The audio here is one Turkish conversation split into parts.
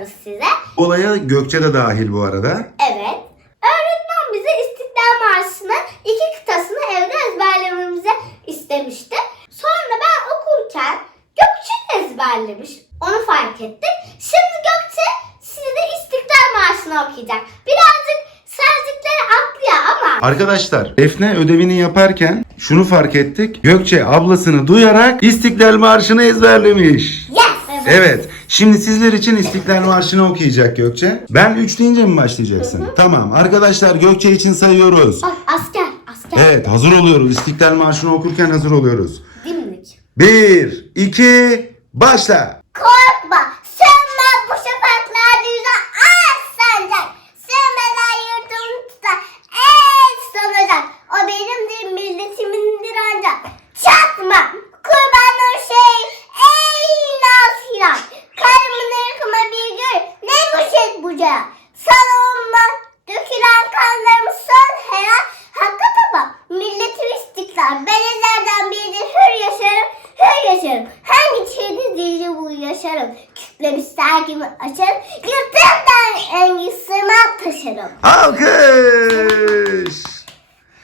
anlatıyoruz size. Olaya Gökçe de dahil bu arada. Evet. Öğretmen bize İstiklal Marşı'nın iki kıtasını evde ezberlememizi istemişti. Sonra ben okurken Gökçe de ezberlemiş. Onu fark ettik. Şimdi Gökçe size İstiklal Marşı'nı okuyacak. Birazcık sözcükleri atlıyor ama Arkadaşlar Defne ödevini yaparken şunu fark ettik. Gökçe ablasını duyarak İstiklal Marşı'nı ezberlemiş. yes. Evet. Şimdi sizler için İstiklal Marşı'nı okuyacak Gökçe. Ben 3 deyince mi başlayacaksın? Tamam. Arkadaşlar Gökçe için sayıyoruz. Bak asker, asker. Evet hazır oluyoruz. İstiklal Marşı'nı okurken hazır oluyoruz. Dimdik. 1, 2, başla. Korkma, sönme bu şafaklarda yüzen Salonma, dökülen kanlarımı son helal. Hakka baba, milletim istiklal. Ben ezerden biridir, hür yaşarım, hür yaşarım. Hangi çiğde dili bu yaşarım. Kütlemiş sergimi açarım. Yurtımdan en sırma taşırım. Alkış.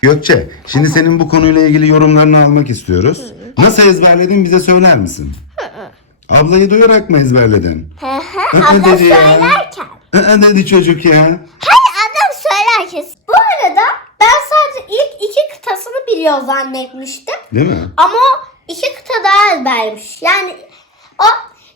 Gökçe, şimdi senin bu konuyla ilgili yorumlarını almak istiyoruz. Nasıl ezberledin bize söyler misin? Ablayı duyarak mı ezberledin? Hı hı, Hı, adam dedi ya. söylerken. Aa, dedi çocuk ya. Hayır adam söylerken. Bu arada ben sadece ilk iki kıtasını biliyor zannetmiştim. Değil mi? Ama o iki kıta daha ezbermiş. Yani o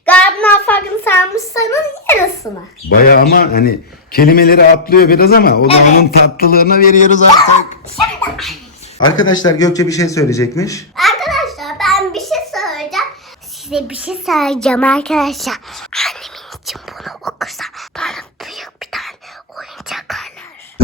Garbın Afak'ın sarmışsanın yarısını. Baya ama hani kelimeleri atlıyor biraz ama o da Evet. onun tatlılığına veriyoruz artık. Şimdi Arkadaşlar Gökçe bir şey söyleyecekmiş. arkadaşlar ben bir şey söyleyeceğim. Size bir şey söyleyeceğim arkadaşlar.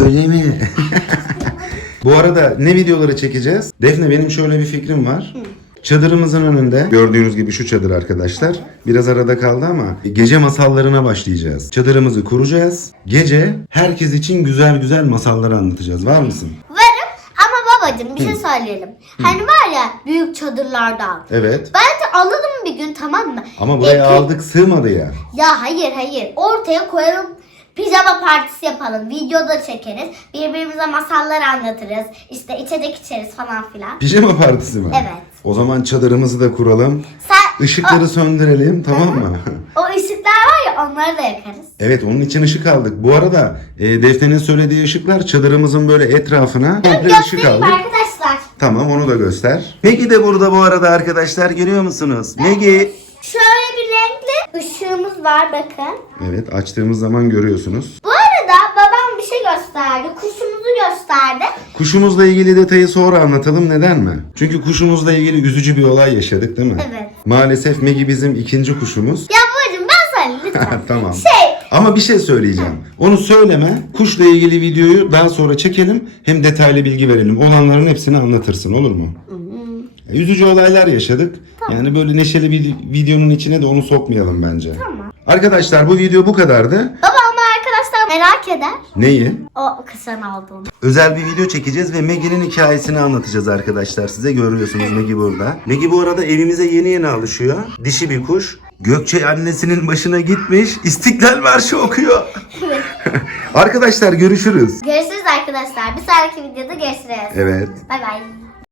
Öyle mi? Bu arada ne videoları çekeceğiz? Defne benim şöyle bir fikrim var. Çadırımızın önünde gördüğünüz gibi şu çadır arkadaşlar. Biraz arada kaldı ama gece masallarına başlayacağız. Çadırımızı kuracağız. Gece herkes için güzel güzel masalları anlatacağız. Var mısın? Varım ama babacığım bir şey söyleyelim. Hani var ya büyük çadırlardan. Evet. Bence alalım bir gün tamam mı? Ama buraya İki- aldık sığmadı ya. Ya hayır hayır. Ortaya koyalım. Pijama partisi yapalım. Videoda çekeriz. Birbirimize masallar anlatırız. İşte içecek içeriz falan filan. Pijama partisi mi? Evet. O zaman çadırımızı da kuralım. Sen Işıkları söndürelim tamam mı? o, o ışıklar var ya onları da yakarız. Evet onun için ışık aldık. Bu arada e, Defne'nin söylediği ışıklar çadırımızın böyle etrafına komple ışık aldık. arkadaşlar. Tamam onu da göster. Meggie de burada bu arada arkadaşlar görüyor musunuz? Meggie. Şöyle bir renkli ışığımız var bakın. Evet açtığımız zaman görüyorsunuz. Bu arada babam bir şey gösterdi. Kuşumuzu gösterdi. Kuşumuzla ilgili detayı sonra anlatalım neden mi? Çünkü kuşumuzla ilgili üzücü bir olay yaşadık değil mi? Evet. Maalesef Meggie bizim ikinci kuşumuz. Ya babacığım ben söyleyeyim lütfen. tamam. şey Ama bir şey söyleyeceğim. Onu söyleme. Kuşla ilgili videoyu daha sonra çekelim. Hem detaylı bilgi verelim. Olanların hepsini anlatırsın olur mu? E, Üzücü olaylar yaşadık. Yani böyle neşeli bir videonun içine de onu sokmayalım bence. Tamam. Arkadaşlar bu video bu kadardı. Baba ama arkadaşlar merak eder. Neyi? O kısa ne olduğunu. Özel bir video çekeceğiz ve Maggie'nin hikayesini anlatacağız arkadaşlar size. Görüyorsunuz Maggie burada. Maggie bu arada evimize yeni yeni alışıyor. Dişi bir kuş. Gökçe annesinin başına gitmiş. İstiklal Marşı okuyor. arkadaşlar görüşürüz. Görüşürüz arkadaşlar. Bir sonraki videoda görüşürüz. Evet. Bay bay.